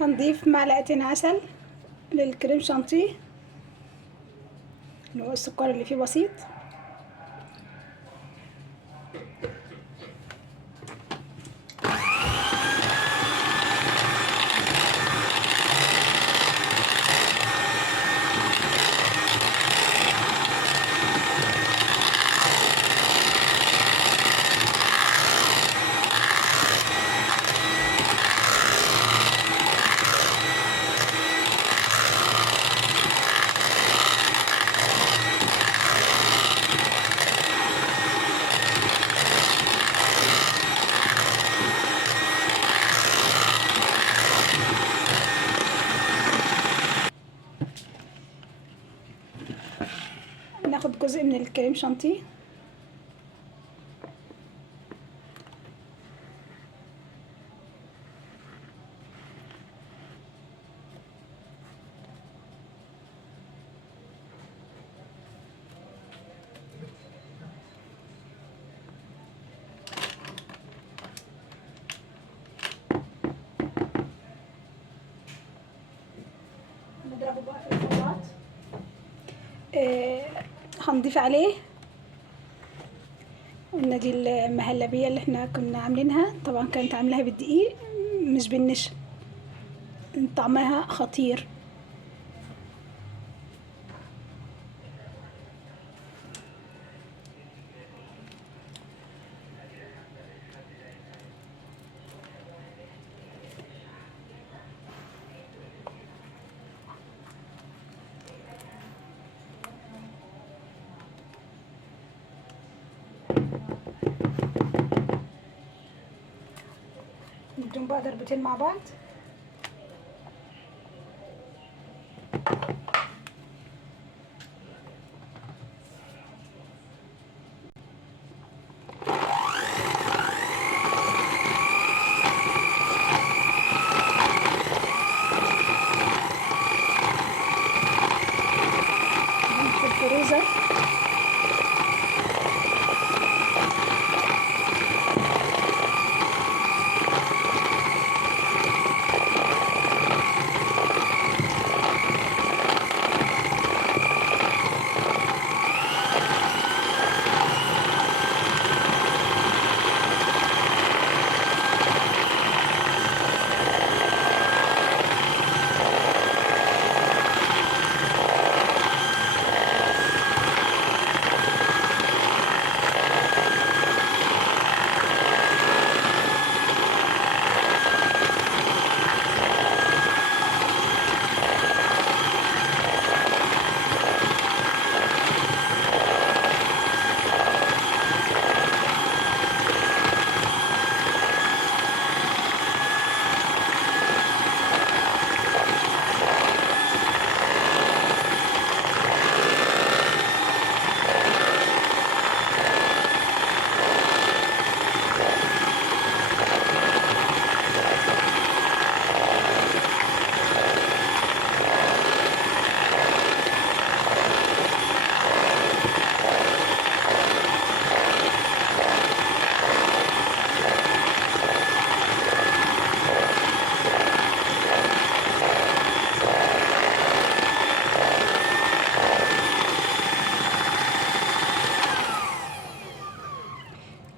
هنضيف معلقتين عسل للكريم شانتيه اللي هو السكر اللي فيه بسيط. ناخد جزء من الكريم شانتيه نضربه بقى في الخلاط. هنضيف عليه قلنا دي المهلبية اللي احنا كنا عاملينها، طبعا كانت عاملاها بالدقيق مش بالنشا، طعمها خطير. نديهم بقى ضربتين مع بعض. في الفريزر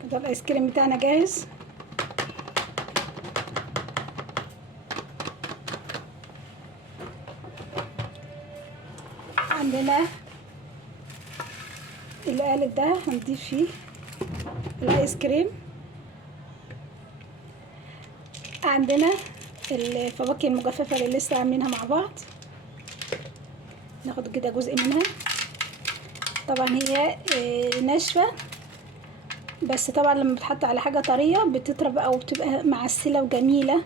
كده الايس كريم بتاعنا جاهز. عندنا القالب ده هنضيف فيه الايس كريم. عندنا الفواكه المجففة اللي لسه عاملينها مع بعض، ناخد كده جزء منها. طبعا هي ناشفة، بس طبعا لما بتحط على حاجة طرية بتطرى او بتبقى معسلة وجميلة.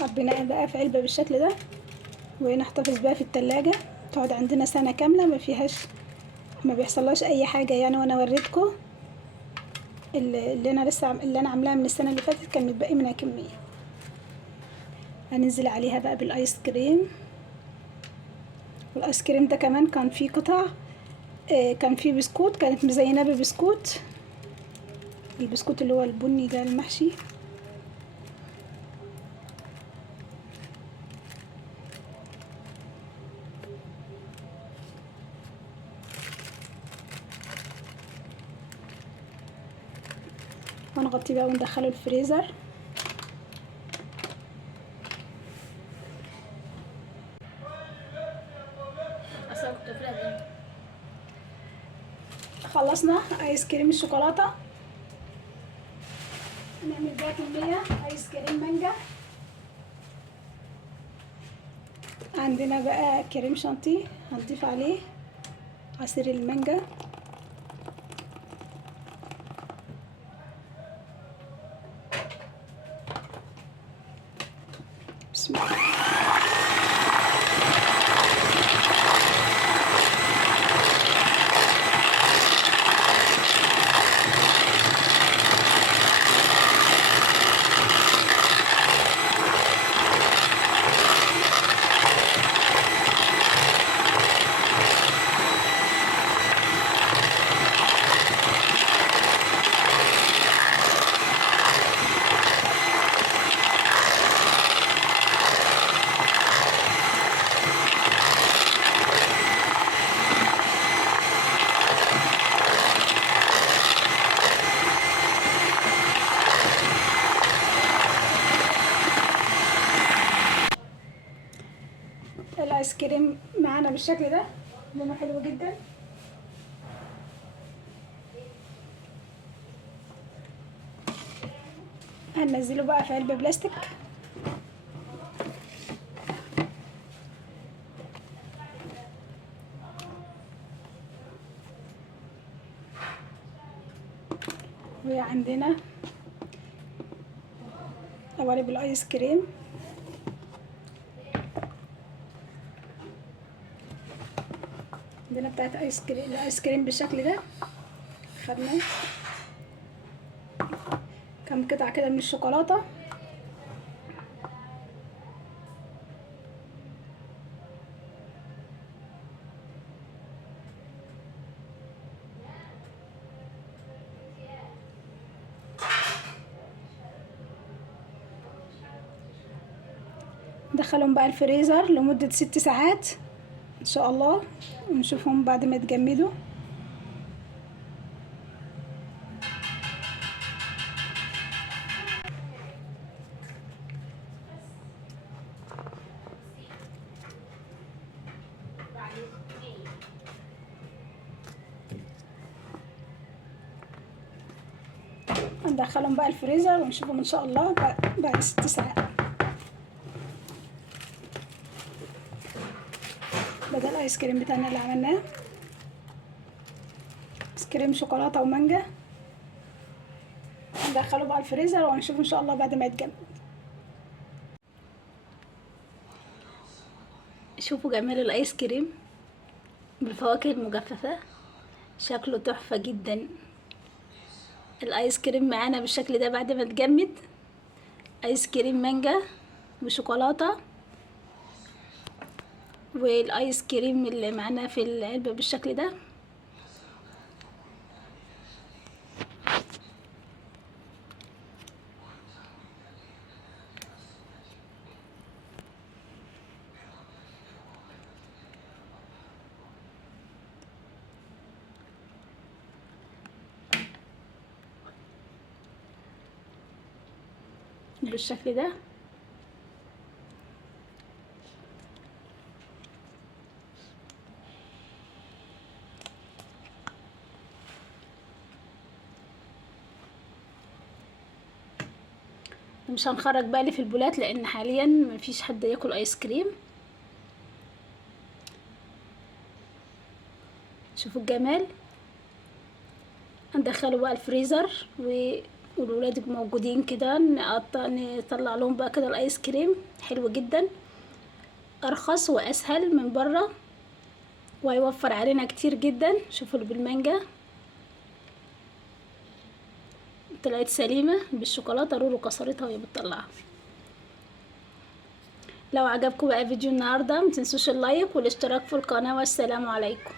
حبينا بقى في علبة بالشكل ده ونحتفظ بيها في التلاجة، تقعد عندنا سنة كاملة ما فيهاش، ما بيحصلهاش اي حاجة يعني. وانا وريتكم اللي انا عاملاها من السنة اللي فاتت كان متبقي منها كمية. هننزل عليها بقى بالايس كريم. والايس كريم ده كمان كان فيه قطع، كان فيه بسكوت، كانت مزيناه ببسكوت، البسكوت اللي هو البني ده المحشي. نغطيه بقى وندخله الفريزر. اصلا كنت فاكره خلصنا ايس كريم الشوكولاته، نعمل بقى كميه ايس كريم مانجا. عندنا بقى كريم شانتيه هنضيف عليه عصير المانجا. بسم الله. الايس كريم معانا بالشكل ده، لونه حلو جدا. هننزله بقى في علبة بلاستيك. وعندنا قوالب الايس كريم. عندنا بتاعت الايس كريم بالشكل ده. خدنا كم قطعة كده من الشوكولاتة. ندخلهم بقى الفريزر لمدة 6 ساعات ان شاء الله، ونشوفهم بعد ما يتجمدوا. ندخلهم بقى الفريزر ونشوفهم ان شاء الله بعد 6 ساعات. بدل الايس كريم بتاعنا اللي عملناه، ايس كريم شوكولاته ومانجا. ندخله بقى الفريزر ونشوف ان شاء الله بعد ما يتجمد. شوفوا جمال الايس كريم بالفواكه المجففه، شكله تحفه جدا. الايس كريم معانا بالشكل ده بعد ما اتجمد، ايس كريم مانجا وشوكولاته، والايس كريم اللي معانا في العلبه بالشكل ده. بالشكل ده. مش هنخرج بقى اللي في البولات لان حاليا مفيش حد ياكل ايس كريم. شوفوا الجمال. ندخله بقى الفريزر والولاد موجودين كده، نطلع لهم بقى كده الايس كريم. حلو جدا، ارخص واسهل من بره وهيوفر علينا كتير جدا. شوفوا اللي بالمانجا طلعت سليمة، بالشوكولاتة رورو كسرتها وهي بتطلعها. لو عجبكم بقى فيديو النهاردة متنسوش اللايك والاشتراك في القناة، والسلام عليكم.